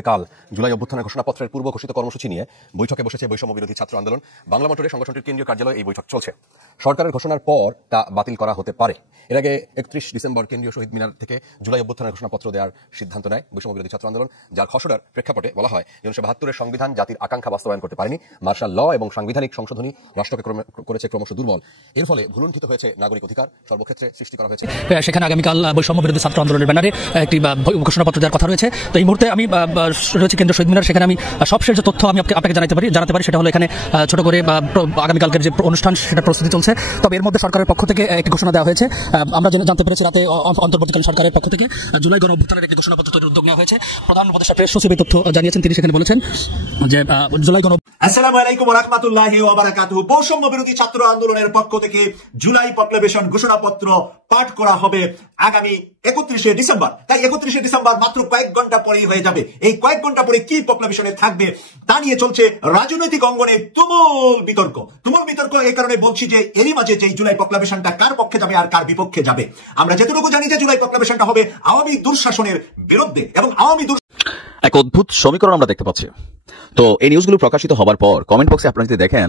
থেকে কাল জুলাই অভ্যুত্থানের ঘোষণাপত্রের পূর্ব ঘোষিত কর্মসূচি নিয়ে বৈঠকে বসেছে বৈষম্য বিরোধী ছাত্র আন্দোলন। বাংলা মোটরে সংগঠনটির কেন্দ্রীয় কার্যালয়ে এই বৈঠক চলছে। সরকারের ঘোষণার পর তা বাতিল করা হতে পারে। এর আগে 31 ডিসেম্বর কেন্দ্রীয় শহীদ মিনার থেকে জুলাই অভ্যুত্থানের ঘোষণাপত্র দেওয়ার সিদ্ধান্ত নেয় বৈষম্য বিরোধী ছাত্র আন্দোলন, যার খসড়ার প্রেক্ষাপটে বলা হয় 1972 সংবিধান জাতির আকাঙ্ক্ষা বাস্তবায়ন করতে পারেনি। মার্শাল ল এবং সাংবিধানিক সংশোধনী রাষ্ট্রকে করেছে ক্রমশ দুর্বল। এর ফলে ভুলুণ্ঠিত হয়েছে নাগরিক অধিকার, সর্বক্ষেত্রে সৃষ্টি করা হয়েছে। সেখানে আগামীকাল বৈষম্য বিরোধী ছাত্র আন্দোলনের ব্যানারে একটি ঘোষণাপত্র দেওয়ার কথা রয়েছে। তো এই মুহূর্তে আমি রয়েছে কেন্দ্রীয় শহীদ মিনার, সেখানে আমি সবশেষ যে তথ্য আমি আপনাকে জানাতে পারি সেটা হলো এখানে ছোট করে আগামীকালকের যে অনুষ্ঠান সেটা প্রস্তুতি চলছে। তবে এর মধ্যে সরকারের পক্ষ থেকে একটি ঘোষণা দেওয়া হয়েছে। আমরা জানতে পেরেছি রাতে অন্তর্বর্তীকালীন সরকারের পক্ষ থেকে জুলাই গণ অভ্যুত্থানের একটি ঘোষণাপত্র তৈরির উদ্যোগ নেওয়া হয়েছে। প্রধান উপদেষ্টা প্রেস সচিব তথ্য জানিয়েছেন। তিনি সেখানে বলেছেন যে জুলাই গণ আসসালামু আলাইকুম ওয়া রাহমাতুল্লাহি ওয়া বারাকাতুহু। বৈষম্য বিরোধী ছাত্র আন্দোলনের পক্ষ থেকে জুলাই প্রক্লেমেশন ঘোষণাপত্র পাঠ করা হবে আগামী 31 ডিসেম্বর। তাই 31 ডিসেম্বর মাত্র কয়েক ঘন্টা পরেই হয়ে যাবে। এই কয়েক ঘন্টা পরে কি প্রক্লেমেশনে থাকবে তা নিয়ে চলছে রাজনৈতিক অঙ্গনে তুমুল বিতর্ক। এই কারণে বলছি যে এরই মাঝে যে জুলাই প্রক্লেমেশনটা কার পক্ষে যাবে আর কার বিপক্ষে যাবে। আমরা যেটুকু জানি যে জুলাই প্রক্লেমেশনটা হবে আওয়ামী দুঃশাসনের বিরুদ্ধে এবং এক অদ্ভুত সমীকরণ আমরা দেখতে পাচ্ছি। তো এই নিউজগুলো প্রকাশিত হবার পর কমেন্ট বক্সে আপনারা যদি দেখেন,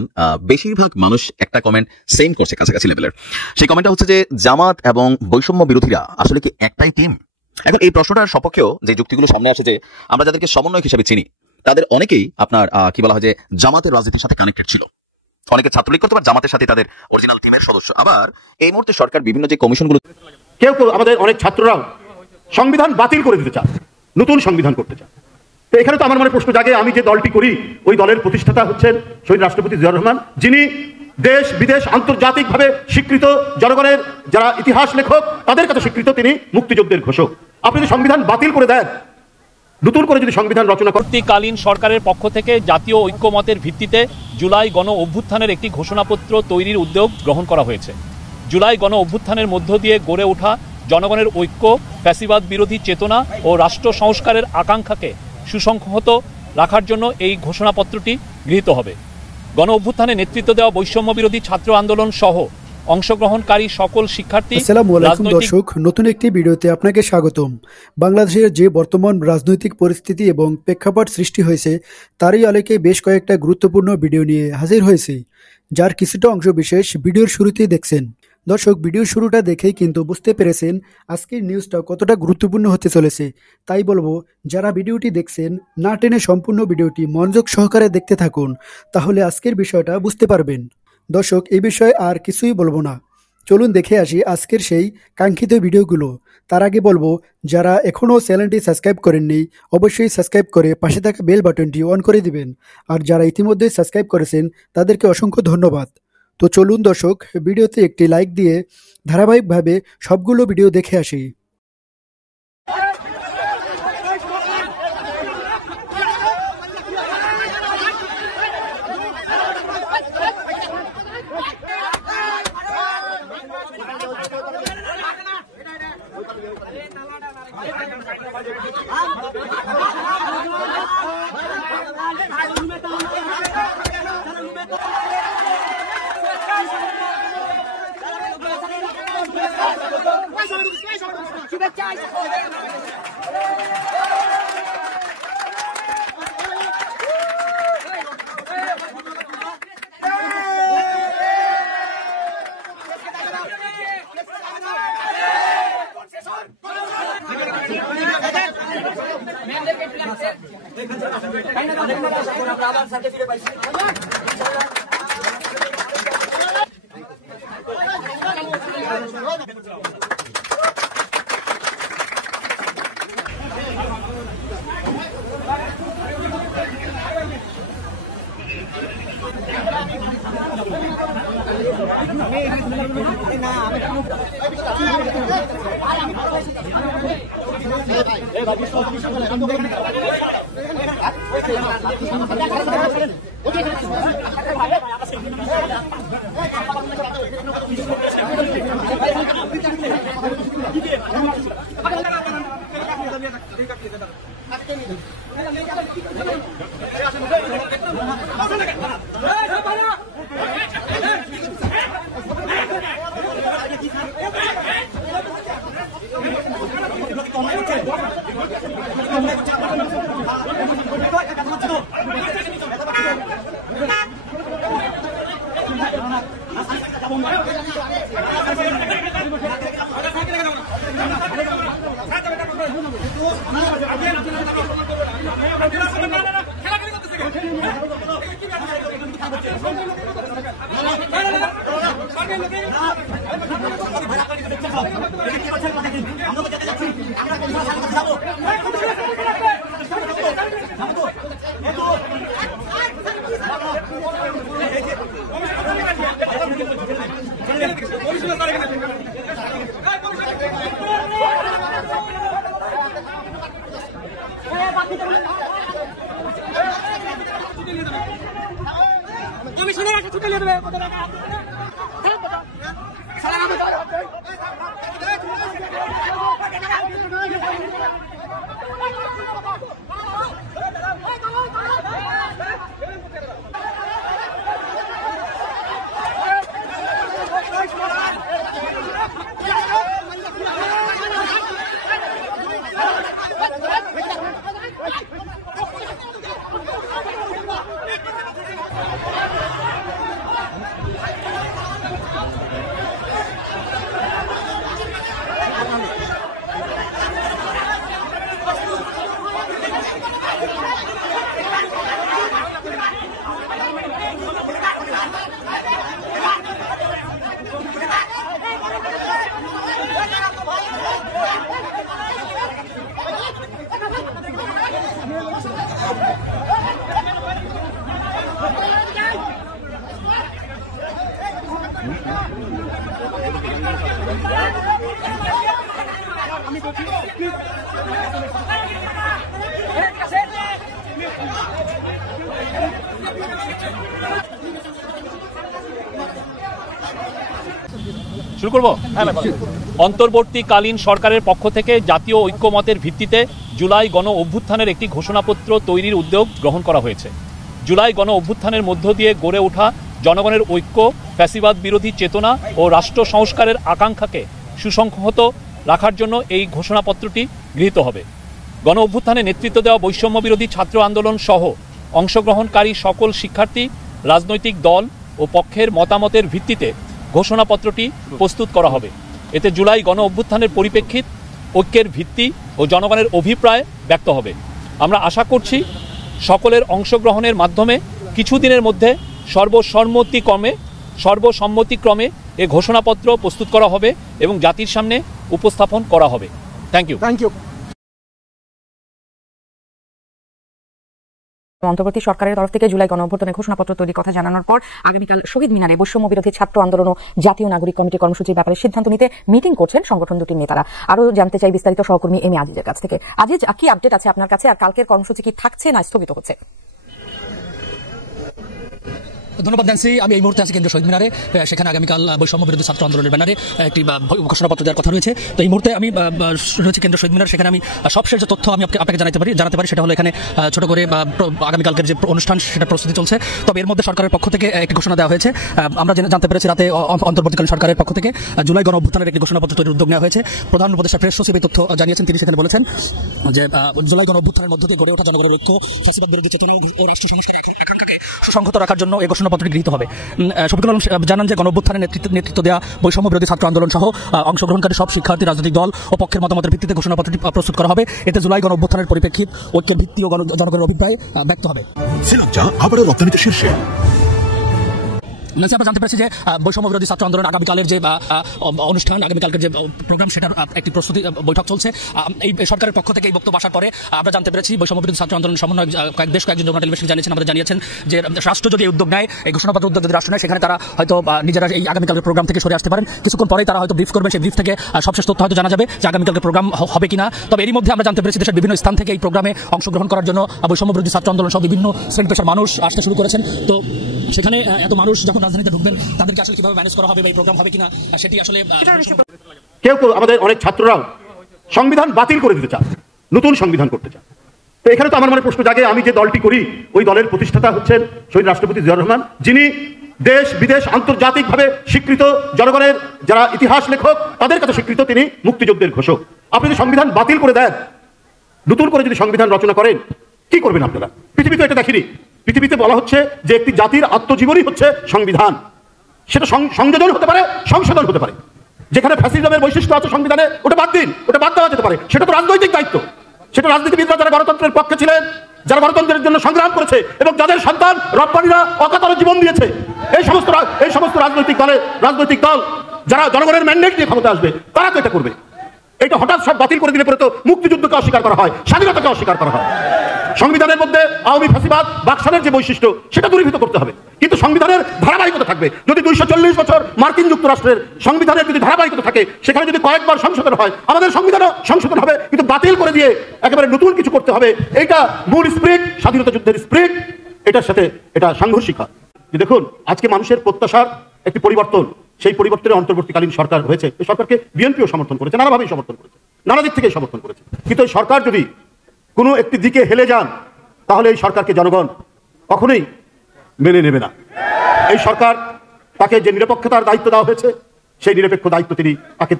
বেশিরভাগ মানুষ একটা কমেন্ট সেম করছে, কাছাকাছি লেভেলের। সেই কমেন্টটা হচ্ছে যে জামাত এবং বৈষম্য বিরোধীরা আসলে কি একটাই টিম? এখন এই প্রশ্নটার সপক্ষেও যে যুক্তিগুলো সামনে আসে যে আমরা যাদেরকে সমন্বয়ক হিসেবে চিনি তাদের অনেকেই আপনার কি বলা হয় যে জামাতের রাজনীতির সাথে কানেক্টেড ছিল। অনেকে ছাত্রলীগ করতে পারে, জামাতের সাথে তাদের অরিজিনাল টিমের সদস্য। আবার এই মুহূর্তে সরকার বিভিন্ন যে কমিশনগুলো, কেউ আমাদের অনেক ছাত্ররাও সংবিধান বাতিল করে দিতে চায়, নতুন সংবিধান করতে চায়। তো এখানে তো আমার মনে প্রশ্ন জাগে, আমি যে দলটি করি ওই দলের প্রতিষ্ঠাতা হচ্ছেন শহীদ রাষ্ট্রপতি জিয়াউর রহমান, যিনি দেশ বিদেশ আন্তর্জাতিকভাবে স্বীকৃত, জনগণের যারা ইতিহাস লেখক তাদের কাছে স্বীকৃত তিনি মুক্তিযুদ্ধের ঘোষক। আপনি যদি সংবিধান বাতিল করে দেন, নতুন করে যদি সংবিধান রচনা কর্তৃকালীন সরকারের পক্ষ থেকে জাতীয় ঐক্যমতের ভিত্তিতে জুলাই গণ অভ্যুত্থানের একটি ঘোষণাপত্র তৈরির উদ্যোগ গ্রহণ করা হয়েছে। জুলাই গণ অভ্যুত্থানের মধ্য দিয়ে গড়ে ওঠা জনগণের ঐক্য, ফ্যাসিবাদ বিরোধী চেতনা ও রাষ্ট্র সংস্কারের আকাঙ্ক্ষাকে সুসংহত রাখার জন্য এই ঘোষণাপত্রটি গৃহীত হবে। গণ অভ্যুত্থানে নেতৃত্ব দেওয়া বৈষম্য বিরোধী ছাত্র আন্দোলন সহ অংশগ্রহণকারী সকল শিক্ষার্থী। আসসালামু আলাইকুম দর্শক, নতুন একটি ভিডিওতে আপনাকে স্বাগতম। বাংলাদেশের যে বর্তমান রাজনৈতিক পরিস্থিতি এবং প্রেক্ষাপট সৃষ্টি হয়েছে তারই আলোকে বেশ কয়েকটা গুরুত্বপূর্ণ ভিডিও নিয়ে হাজির হয়েছে, যার কিছুটা অংশ বিশেষ ভিডিওর শুরুতেই দেখছেন। দর্শক, ভিডিওর শুরুটা দেখেই কিন্তু বুঝতে পেরেছেন আজকের নিউজটা কতটা গুরুত্বপূর্ণ হতে চলেছে। তাই বলবো, যারা ভিডিওটি দেখছেন না টেনে সম্পূর্ণ ভিডিওটি মনোযোগ সহকারে দেখতে থাকুন, তাহলে আজকের বিষয়টা বুঝতে পারবেন। দর্শক, এই বিষয়ে আর কিছুই বলবো না, চলুন দেখে আসি আজকের সেই কাঙ্ক্ষিত ভিডিওগুলো। তার আগে বলবো, যারা এখনও চ্যানেলটি সাবস্ক্রাইব করেননি অবশ্যই সাবস্ক্রাইব করে পাশে থাকা বেল বাটনটি অন করে দিবেন। আর যারা ইতিমধ্যে সাবস্ক্রাইব করেছেন তাদেরকে অসংখ্য ধন্যবাদ। তো চলুন দর্শক, ভিডিওতে একটি লাইক দিয়ে ধারাবাহিকভাবে সবগুলো ভিডিও দেখে আসি। কমিশনের কাছে ছুটে নিয়ে দেবে শুরু করব। অন্তর্বর্তীকালীন সরকারের পক্ষ থেকে জাতীয় ঐক্যমতের ভিত্তিতে জুলাই গণ অভ্যুত্থানের একটি ঘোষণাপত্র তৈরির উদ্যোগ গ্রহণ করা হয়েছে। জুলাই গণ অভ্যুত্থানের মধ্য দিয়ে গড়ে ওঠা জনগণের ঐক্য, ফ্যাসিবাদ বিরোধী চেতনা ও রাষ্ট্র সংস্কারের আকাঙ্ক্ষাকে সুসংহত রাখার জন্য এই ঘোষণাপত্রটি গৃহীত হবে। গণ অভ্যুত্থানে নেতৃত্ব দেওয়া বৈষম্য বিরোধী ছাত্র আন্দোলন সহ অংশগ্রহণকারী সকল শিক্ষার্থী, রাজনৈতিক দল ও পক্ষের মতামতের ভিত্তিতে ঘোষণাপত্রটি প্রস্তুত করা হবে। এতে জুলাই গণ অভ্যুত্থানের পরিপ্রেক্ষিত, ঐক্যের ভিত্তি ও জনগণের অভিপ্রায় ব্যক্ত হবে। আমরা আশা করছি সকলের অংশগ্রহণের মাধ্যমে কিছুদিনের মধ্যে সর্বসম্মতিক্রমে এ ঘোষণাপত্র প্রস্তুত করা হবে এবং জাতির সামনে উপস্থাপন করা হবে। Thank you. অন্তর্বর্তী সরকারের তরফ থেকে জুলাই গণঅভ্যুত্থানের ঘোষণাপত্র তৈরির কথা জানানোর পর আগামীকাল শহীদ মিনারে বৈষম্য বিরোধী ছাত্র আন্দোলন ও জাতীয় নাগরিক কমিটি কর্মসূচির ব্যাপারে সিদ্ধান্ত নিতে মিটিং করছেন সংগঠন দুটির নেতারা। আরও জানতে চাই বিস্তারিত সহকর্মী এম এ আজিজের কাছ থেকে। আজিজ, কি আপডেট আছে আপনার কাছে, আর কালকের কর্মসূচি কি থাকছে না স্থগিত হচ্ছে? ধন্যবাদ ন্যান্সি। আমি এই মুহূর্তে আছি কেন্দ্রীয় শহীদ মিনারে। সেখানে আগামীকাল বৈষম্য বিরোধী ছাত্র আন্দোলনের ব্যানারে একটি ঘোষণাপত্র দেওয়ার কথা রয়েছে। তো এই মুহূর্তে আমি রয়েছে কেন্দ্রীয় শহীদ মিনার। সেখানে আমি সবশেষ যে তথ্য আমি আপনাকে জানাতে পারি সেটা হলো এখানে ছোট করে আগামীকালকের যে অনুষ্ঠান সেটা প্রস্তুতি চলছে। তবে এর মধ্যে সরকারের পক্ষ থেকে একটি ঘোষণা দেওয়া হয়েছে। আমরা জানতে পেরেছি রাতে অন্তর্বর্তীকালীন সরকারের পক্ষ থেকে জুলাই গণ অভ্যুত্থানের একটি ঘোষণাপত্র তৈরির উদ্যোগ নেওয়া হয়েছে। প্রধান উপদেষ্টা প্রেস সচিব এই তথ্য জানিয়েছেন। তিনি সেখানে বলেছেন যে জুলাই গণ অভ্যুত্থানের মধ্য দিয়ে গড়ে ওঠা জনগণের ঐক্য, ফ্যাসিবাদ বিরোধী চেতনা ও রাষ্ট্র সংস্কারের সুসংহত রাখার জন্য এই ঘোষণাপত্রটি গৃহীত হবে। শফিকুল আলম জানান যে গণঅভ্যুত্থানের নেতৃত্ব দেওয়া বৈষম্য বিরোধী ছাত্র আন্দোলন সহ অংশগ্রহণকারী সব শিক্ষার্থী, রাজনৈতিক দল ও পক্ষের মতামতের ভিত্তিতে ঘোষণাপত্রটি প্রস্তুত করা হবে। এতে জুলাই গণঅভ্যুত্থানের পরিপ্রেক্ষিত, ঐক্যের ভিত্তি ও জনগণের অভিপ্রায় ব্যক্ত হবে। শ্রীলঙ্কা আবারও রপ্তানিতে শীর্ষে। আমরা জানতে পেরেছি যে বৈষম্য বিরোধী ছাত্র আন্দোলন আগামীকালের যে অনুষ্ঠান, আগামীকালকের যে প্রোগ্রাম, সেটার একটি প্রস্তুতি বৈঠক চলছে। এই সরকারের পক্ষ থেকে এই বক্তব্য আসার পরে আমরা জানতে পেরেছি বৈষম্য বিরোধী ছাত্র আন্দোলন সমন্বয় বেশ কয়েকজন যমুনা টেলিভিশন জানিয়েছেন যে রাষ্ট্র যদি উদ্যোগ নেয়, এই ঘোষণাপত্র উদ্যোগ যদি রাষ্ট্র নেয়, সেখানে তারা হয়তো নিজেরা এই আগামীকালের প্রোগ্রাম থেকে সরে আসতে পারেন। কিছুক্ষণ পরেই তারা হয়তো ব্রিফ করবেন। সেই ব্রিফ থেকে সবশেষ তথ্য হয়তো জানা যাবে যে আগামীকালের প্রোগ্রাম হবে কিনা। তবে এরই মধ্যে আমরা জানতে পেরেছি দেশের বিভিন্ন স্থান থেকে এই প্রোগ্রামে অংশগ্রহণ করার জন্য বৈষম্য বিরোধী ছাত্র আন্দোলন সহ বিভিন্ন শ্রেণী পেশার মানুষ আসতে শুরু করেছেন। তো সেখানে এত মানুষ যখন রাজধানীতে ঢুকবেন, তাদেরকে আসলে কিভাবে ম্যানেজ করা হবে বা এই প্রোগ্রাম হবে কিনা সেটি আসলে কেউ আমাদের অনেক ছাত্ররাও সংবিধান বাতিল করে দিতে চান, নতুন সংবিধান করতে চান। তো এখানে তো আমার মনে প্রশ্ন জাগে, আমি যে দলটি করি ওই দলের প্রতিষ্ঠাতা হচ্ছেন শহীদ রাষ্ট্রপতি জিয়াউর রহমান, যিনি দেশ বিদেশ আন্তর্জাতিকভাবে স্বীকৃত, জনগণের যারা ইতিহাস লেখক তাদের কাছে স্বীকৃত তিনি মুক্তিযুদ্ধের ঘোষক। আপনি যদি সংবিধান বাতিল করে দেন, নতুন করে যদি সংবিধান রচনা করেন, কি করবেন আপনারা? পৃথিবীতে এটা দেখিনি। পৃথিবীতে বলা হচ্ছে যে একটি জাতির আত্মজীবনী হচ্ছে সংবিধান। সেটা সংযোজন হতে পারে, সংশোধন হতে পারে। যেখানে ফ্যাসিজমের বৈশিষ্ট্য আছে সংবিধানে, ওটা বাদ দিন, ওটা বাদ দেওয়া যেতে পারে। সেটা তো রাজনৈতিক দায়িত্ব। সেটা রাজনীতিবিদরা যারা গণতন্ত্রের পক্ষে ছিলেন, যারা গণতন্ত্রের জন্য সংগ্রাম করেছে এবং যাদের সন্তান রপ্তানিরা অকাতরে জীবন দিয়েছে, এই সমস্ত রাজনৈতিক দল যারা জনগণের ম্যান্ডেট নিয়ে ক্ষমতা আসবে, তারা তো এটা করবে। এটা হঠাৎ সব বাতিল করে দিলে পরে তো মুক্তিযুদ্ধকে অস্বীকার করা হয়, স্বাধীনতাকে অস্বীকার করা হয়। সংবিধানের মধ্যে আওয়ামী ফ্যাসিবাদ বাকশালের যে বৈশিষ্ট্য সেটা দূরীভূত করতে হবে, কিন্তু সংবিধানের ধারাবাহিকতা থাকবে। যদি 240 বছর মার্কিন যুক্তরাষ্ট্রের সংবিধানের যদি ধারাবাহিকতা থাকে, সেখানে যদি কয়েকবার সংশোধন হয়, আমাদের সংবিধানও সংশোধন হবে, কিন্তু বাতিল করে দিয়ে একেবারে নতুন কিছু করতে হবে। এইটা মূল স্পিরিট, স্বাধীনতা যুদ্ধের স্পিরিট, এটার সাথে এটা সাংঘর্ষিক হয়। দেখুন, আজকে মানুষের প্রত্যাশার একটি পরিবর্তন, সেই পরিবর্তনের অন্তর্বর্তীকালীন সরকার হয়েছে। এই সরকারকে বিএনপিও সমর্থন করেছে, নানাভাবেই সমর্থন করেছে, নানা দিক থেকে সমর্থন করেছে। কিন্তু এই সরকার যদি কোনো একটি দিকে হেলে যান, তাহলে এই সরকারকে জনগণ কখনোই মেনে নেবে না। এই সরকার তাকে যে নিরপেক্ষতার দায়িত্ব দেওয়া হয়েছে, সেই নিরপেক্ষ দায়িত্ব তিনি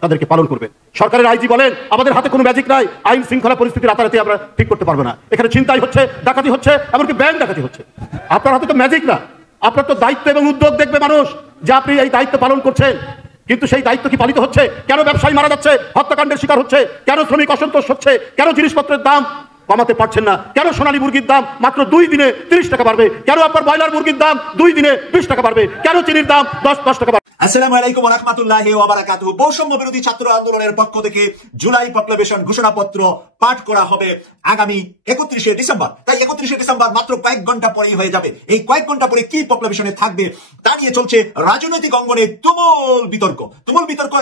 তাদেরকে পালন করবেন। সরকারের আইজি বলেন, আমাদের হাতে কোনো ম্যাজিক নাই, আইন শৃঙ্খলা পরিস্থিতি রাতারাতি আমরা ঠিক করতে পারবো না। এখানে ছিনতাই হচ্ছে, ডাকাতি হচ্ছে, এমনকি ব্যাংক ডাকাতি হচ্ছে। আপনার হাতে তো ম্যাজিক না, আপনার তো দায়িত্ব এবং উদ্যোগ দেখবে মানুষ যে আপনি এই দায়িত্ব পালন করছেন, কিন্তু সেই দায়িত্ব কি পালিত হচ্ছে? কেন ব্যবসায়ী মারা যাচ্ছে, হত্যাকাণ্ডের শিকার হচ্ছে? কেন শ্রমিক অসন্তোষ হচ্ছে? কেন জিনিসপত্রের দাম কমাতে পারছেন না? কেন সোনালী মুরগির দাম মাত্র 2 দিনে 30 টাকা বাড়বে? কেন আপনার ব্রয়লার মুরগির দাম 2 দিনে 20 টাকা বাড়বে? কেন চিনির দাম 10 টাকা বাড়বে? আসসালামু আলাইকুম ওয়া রাহমাতুল্লাহি ওয়া বারাকাতুহু। বৈষম্য বিরোধী ছাত্র আন্দোলনের পক্ষ থেকে জুলাই প্রক্লেমেশন ঘোষণাপত্র পাঠ করা হবে আগামী 31শে ডিসেম্বর। তাই 31শে ডিসেম্বর মাত্র কয়েক ঘন্টা পরেই হয়ে যাবে। এই কয়েক ঘন্টা পরে কি প্রক্লেমেশনে থাকবে তা নিয়ে চলছে রাজনৈতিক অঙ্গনে তুমুল বিতর্ক।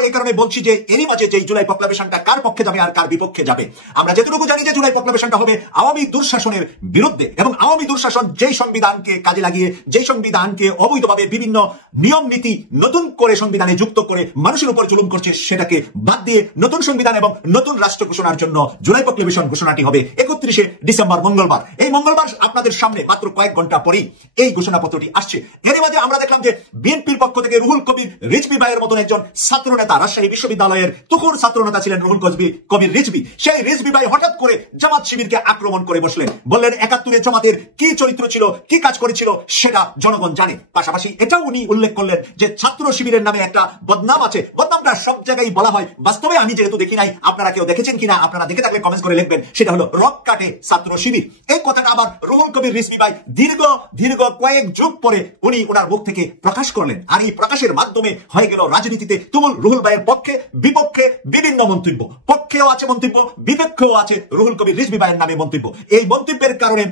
এই কারণে বলছি যে এরই মাঝে যে জুলাই প্রক্লেমেশনটা কার পক্ষে যাবে আর কার বিপক্ষে যাবে। আমরা যেটুকু জানি যে জুলাই প্রক্লেমেশনটা হবে আওয়ামী দুঃশাসনের বিরুদ্ধে, এবং আওয়ামী দুঃশাসন যেই সংবিধানকে কাজে লাগিয়ে, যেই সংবিধানকে অবৈধভাবে বিভিন্ন নিয়ম নীতি নতুন করে সংবিধানে যুক্ত করে মানুষের উপর জুলুম করছে, সেটাকে বাদ দিয়ে নতুন সংবিধান এবং নতুন রাষ্ট্র ঘোষণার জন্য জুলাই প্রক্লেমেশন ঘোষণাটি হবে 31শে ডিসেম্বর মঙ্গলবার। এই মঙ্গলবার আপনাদের সামনে মাত্র কয়েক ঘন্টা পরেই এই ঘোষণাপত্রটি আসছে। এর মাঝে আমরা দেখলাম যে বিএনপির পক্ষ থেকে রুহুল কবির রিজভী ভাইয়ের মতন একজন ছাত্র নেতা, রাজশাহী বিশ্ববিদ্যালয়ের তুখোর ছাত্র নেতা ছিলেন রুহুল কবির রিজভী। সেই রিজভী ভাই হঠাৎ করে জামাত শিবিরকে আক্রমণ করে বসলেন, বললেন 71-এ জামাতের কি চরিত্র ছিল, কি কাজ করেছিল সেটা জনগণ জানে। পাশাপাশি এটাও উনি উল্লেখ করলেন যে ছাত্র শিবিরের নামে একটা বদনাম আছে, বদনামটা সব জায়গায় বলা হয়, বাস্তবে আমি যেহেতু দেখি নাই, আপনারা কেউ দেখেছেন কিনা, আপনারা দেখে থাকলে কমেন্টস করে লিখবেন। সেটা হলো রক কাটে ছাত্র শিবির। এই কথাটা আবার রুহুল কবির রিজভী ভাই দীর্ঘ কয়েক যুগ পরে উনি ওনার মুখ থেকে প্রকাশ করলেন। আর এই প্রকাশের মাধ্যমে হয়ে গেল রাজনীতিতে তুমুল। রুহুল ভাইয়ের পক্ষে বিপক্ষে বিভিন্ন মন্তব্য, পক্ষেও আছে মন্তব্য, বিপক্ষেও আছে রুহুল কবির রিজভী ভাইয়ের নামে মন্তব্য। এই মন্তব্যের কারণে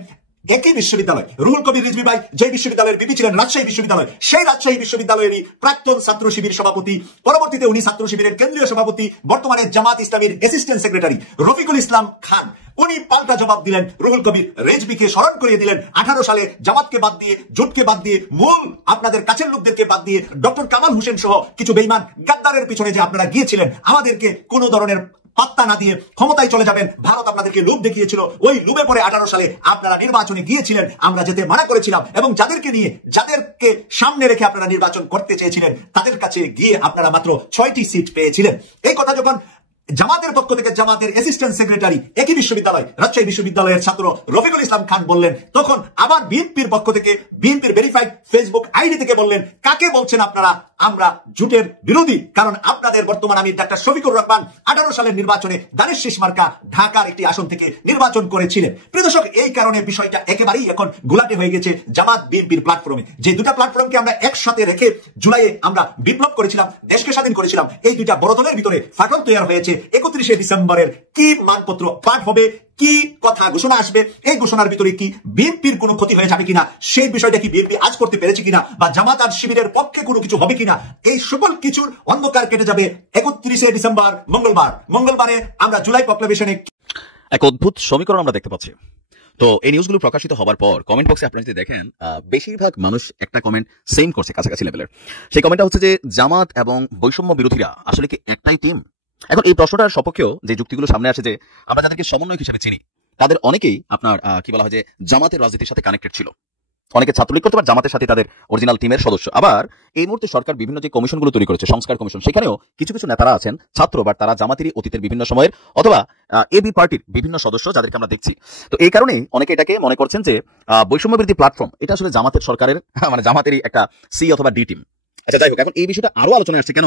একই বিশ্ববিদ্যালয়, রুহুল কবির রিজভী ভাই যে বিশ্ববিদ্যালয়ের বিপি ছিলেন রাজশাহী বিশ্ববিদ্যালয়, সেই রাজশাহী বিশ্ববিদ্যালয়েরই প্রাক্তন ছাত্র শিবির সভাপতি, পরবর্তীতে উনি ছাত্র শিবিরের কেন্দ্রীয় সভাপতি, বর্তমানে জামাত ইসলামীর অ্যাসিস্ট্যান্ট সেক্রেটারি রফিকুল ইসলাম খান, উনি পাল্টা জবাব দিলেন, রুহুল কবির রিজভীকে স্মরণ করিয়ে দিলেন 18 সালে জামাতকে বাদ দিয়ে, জোটকে বাদ দিয়ে, মূল আপনাদের কাছের লোকদেরকে বাদ দিয়ে, ডক্টর কামাল হোসেন সহ কিছু বেঈমান গাদ্দারের পিছনে যে আপনারা গিয়েছিলেন, আমাদেরকে কোনো ধরনের পাত্তা না দিয়ে ক্ষমতায় চলে যাবেন, ভারত আপনাদেরকে লোভ দেখিয়েছিল, ওই লোভে পরে 18 সালে আপনারা নির্বাচনে গিয়েছিলেন, আমরা যেতে মানা করেছিলাম, এবং যাদেরকে সামনে রেখে আপনারা নির্বাচন করতে চেয়েছিলেন তাদের কাছে গিয়ে আপনারা মাত্র 6টি সিট পেয়েছিলেন। এই কথা যখন জামাতের পক্ষ থেকে জামাতের অ্যাসিস্ট্যান্ট সেক্রেটারি একই বিশ্ববিদ্যালয় রাজশাহী বিশ্ববিদ্যালয়ের ছাত্র রফিকুল ইসলাম খান বললেন, তখন আবার বিএনপির পক্ষ থেকে, বিএনপির ভেরিফাইড ফেসবুক আইডি থেকে বললেন, কাকে বলছেন আপনারা আমরা জোটের বিরোধী? কারণ আপনাদের বর্তমান আমির ডাক্তার শফিকুর রহমান 18 সালের নির্বাচনে দানের শীষ মার্কা ঢাকার একটি আসন থেকে নির্বাচন করেছিলেন। প্রিয় দর্শক, এই কারণে বিষয়টা একেবারেই এখন গোলাটে হয়ে গেছে জামাত বিএনপির প্ল্যাটফর্মে। যে দুটা প্ল্যাটফর্মকে আমরা একসাথে রেখে জুলাইয়ে আমরা বিপ্লব করেছিলাম, দেশকে স্বাধীন করেছিলাম, এই দুইটা বড় দলের ভিতরে ফাটল তৈরি হয়েছে। 31শে ডিসেম্বরের কি মানপত্র পাঠ হবে, কি কথা ঘোষণা আসবে, এই ঘোষণার ভিতরে কি বিএনপির কোনো ক্ষতি হয়ে যাবে কিনা, সেই বিষয়টা কি বিএনপি আজ করতে পেরেছে কিনা, বা জামাত আর শিবিরের পক্ষে কোনো কিছু হবে কিনা, এই সকল কিছুর অন্ধকার কেটে যাবে 31শে ডিসেম্বর মঙ্গলবারে আমরা জুলাই প্রক্লেমেশনে এক অদ্ভুত সমীকরণ আমরা দেখতে পাচ্ছি। তো এই নিউজগুলো প্রকাশিত হবার পর কমেন্ট বক্সে আপনারা যদি দেখেন, বেশিরভাগ মানুষ একটা কমেন্ট সেম করছে, কাছাকাছি লেভেলের। সেই কমেন্টটা হচ্ছে যে জামাত এবং বৈষম্য বিরোধীরা আসলে কি একটাই টিম? এখন এই প্রশ্নটার সপক্ষেও যে যুক্তিগুলো সামনে আসে, যে আমরা যাদেরকে সমন্বয়ক হিসেবে চিনি তাদের অনেকেই আপনার কি বলা হয় যে জামাতের রাজনীতির সাথে কানেক্টেড ছিল। অনেকে ছাত্রলীগ করতে পারে, জামাতের সাথে তাদের অরিজিনাল টিমের সদস্য। আবার এই মুহূর্তে সরকার বিভিন্ন যে কমিশনগুলো তৈরি করেছে, সংস্কার কমিশন, সেখানেও কিছু কিছু নেতারা আছেন ছাত্র, বা তারা জামাতেরই অতীতের বিভিন্ন সময়ের অথবা এবি পার্টির বিভিন্ন সদস্য, যাদেরকে আমরা দেখছি। তো এই কারণে অনেকে এটাকে মনে করছেন যে বৈষম্য বিরোধী প্ল্যাটফর্ম এটা আসলে জামাতের সরকারের মানে জামাতেরই একটা সি অথবা ডি টিম। আচ্ছা, যাই হোক, এখন এই বিষয়টা আরো আলোচনায় আসছে কেন?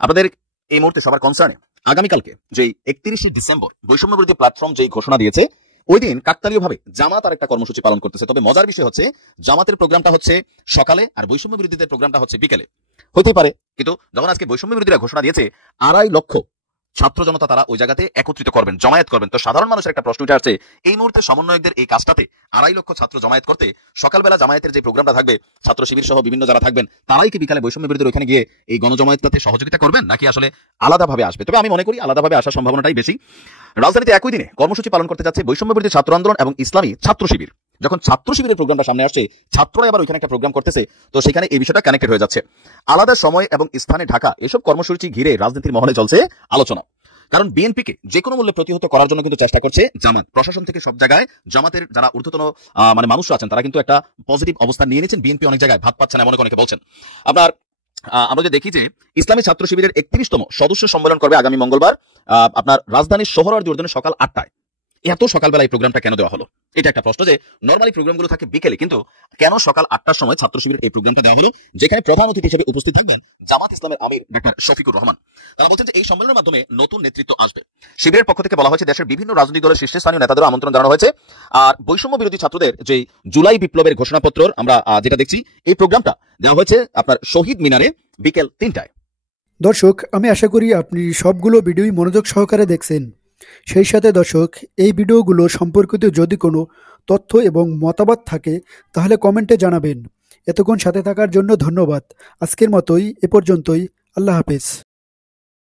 আপনাদের এই মুহূর্তে সবার কনসার্নে আগামীকালকে যে 31শে ডিসেম্বর বৈষম্য বিরোধী প্ল্যাটফর্ম যেই ঘোষণা দিয়েছে, ওই দিন কাকতালীয়ভাবে জামাত আর একটা কর্মসূচি পালন করতেছে। তবে মজার বিষয় হচ্ছে জামাতের প্রোগ্রামটা হচ্ছে সকালে আর বৈষম্য বিরোধীদের প্রোগ্রামটা হচ্ছে বিকেলে। হতে পারে, কিন্তু যখন আজকে বৈষম্য বিরোধীরা ঘোষণা দিয়েছে 2.5 লক্ষ ছাত্র জনতা তারা ওই জায়গাতে একত্রিত করবেন, জমায়েত করবেন, তো সাধারণ মানুষের একটা প্রশ্ন উঠে আসছে, এই মুহূর্তে সমন্বয়কদের এই কাজটাতে 2.5 লক্ষ ছাত্র জমায়েত করতে সকালবেলা জামায়াতের যে প্রোগ্রামটা থাকবে, ছাত্র শিবির সহ বিভিন্ন যারা থাকবেন তারাই কি বিকালে বৈষম্য বিরোধীদের ওখানে গিয়ে এই গণজমায়েতটাতে সহযোগিতা করবেন, নাকি আসলে আলাদাভাবে আসবে? তবে আমি মনে করি আলাদাভাবে আসার সম্ভাবনাটাই বেশি। রাজধানীতে একই দিনে কর্মসূচি পালন করতে যাচ্ছে বৈষম্য বিরোধী ছাত্র আন্দোলন এবং ইসলামী ছাত্র শিবির। যখন ছাত্র শিবিরের প্রোগ্রামটা সামনে আসছে, ছাত্ররা এবার ওইখানে একটা প্রোগ্রাম করতেছে, তো সেখানে এই বিষয়টা কানেক্টেড হয়ে যাচ্ছে। আলাদা সময় এবং স্থানে ঢাকা, এসব কর্মসূচি ঘিরে রাজনীতির মহলে চলছে আলোচনা। কারণ বিএনপিকে যে কোনো মূল্যে প্রতিহত করার জন্য কিন্তু চেষ্টা করছে জামাত। প্রশাসন থেকে সব জায়গায় জামাতের যারা ঊর্ধ্বতন মানুষ আছেন তারা কিন্তু একটা পজিটিভ অবস্থান নিয়ে নিয়েছেন। বিএনপি অনেক জায়গায় ভাত পাচ্ছে না এমন অনেকে বলছেন। আমরা যে দেখি যে ইসলামী ছাত্র শিবিরের 31তম সদস্য সম্মেলন করবে আগামী মঙ্গলবার আপনার রাজধানীর সোহরাওয়ার্দী উদ্যানে সকাল 8টায়। এত সকালবেলা এই প্রোগ্রামটা কেন দেওয়া হলো? এটা একটা প্রশ্ন যে নরমালি প্রোগ্রামগুলো থাকে বিকেলে, কিন্তু কেন সকাল 8টার সময় ছাত্র শিবিরের এই প্রোগ্রামটা দেওয়া হলো, যেখানে প্রধান অতিথি হিসেবে উপস্থিত থাকবেন জামাত ইসলামের আমির ডক্টর শফিকুর রহমান। তারা বলছেন যে এই সম্মেলনের মাধ্যমে নতুন নেতৃত্ব আসবে। শিবিরের পক্ষ থেকে বলা হয়েছে দেশের বিভিন্ন রাজনৈতিক দলের শীর্ষস্থানীয় নেতাদেরও আমন্ত্রণ জানানো হয়েছে। আর বৈষম্য বিরোধী ছাত্রদের যে জুলাই বিপ্লবের ঘোষণাপত্র আমরা যেটা দেখছি, এই প্রোগ্রামটা দেওয়া হয়েছে আপনার শহীদ মিনারে বিকেল 3টায়। দর্শক, আমি আশা করি আপনি সবগুলো ভিডিওই মনোযোগ সহকারে দেখছেন। সেই সাথে দর্শক, এই ভিডিওগুলো সম্পর্কিত যদি কোনো তথ্য এবং মতামত থাকে তাহলে কমেন্টে জানাবেন। এতক্ষণ সাথে থাকার জন্য ধন্যবাদ। আজকের মতোই এ পর্যন্তই। আল্লাহ হাফেজ।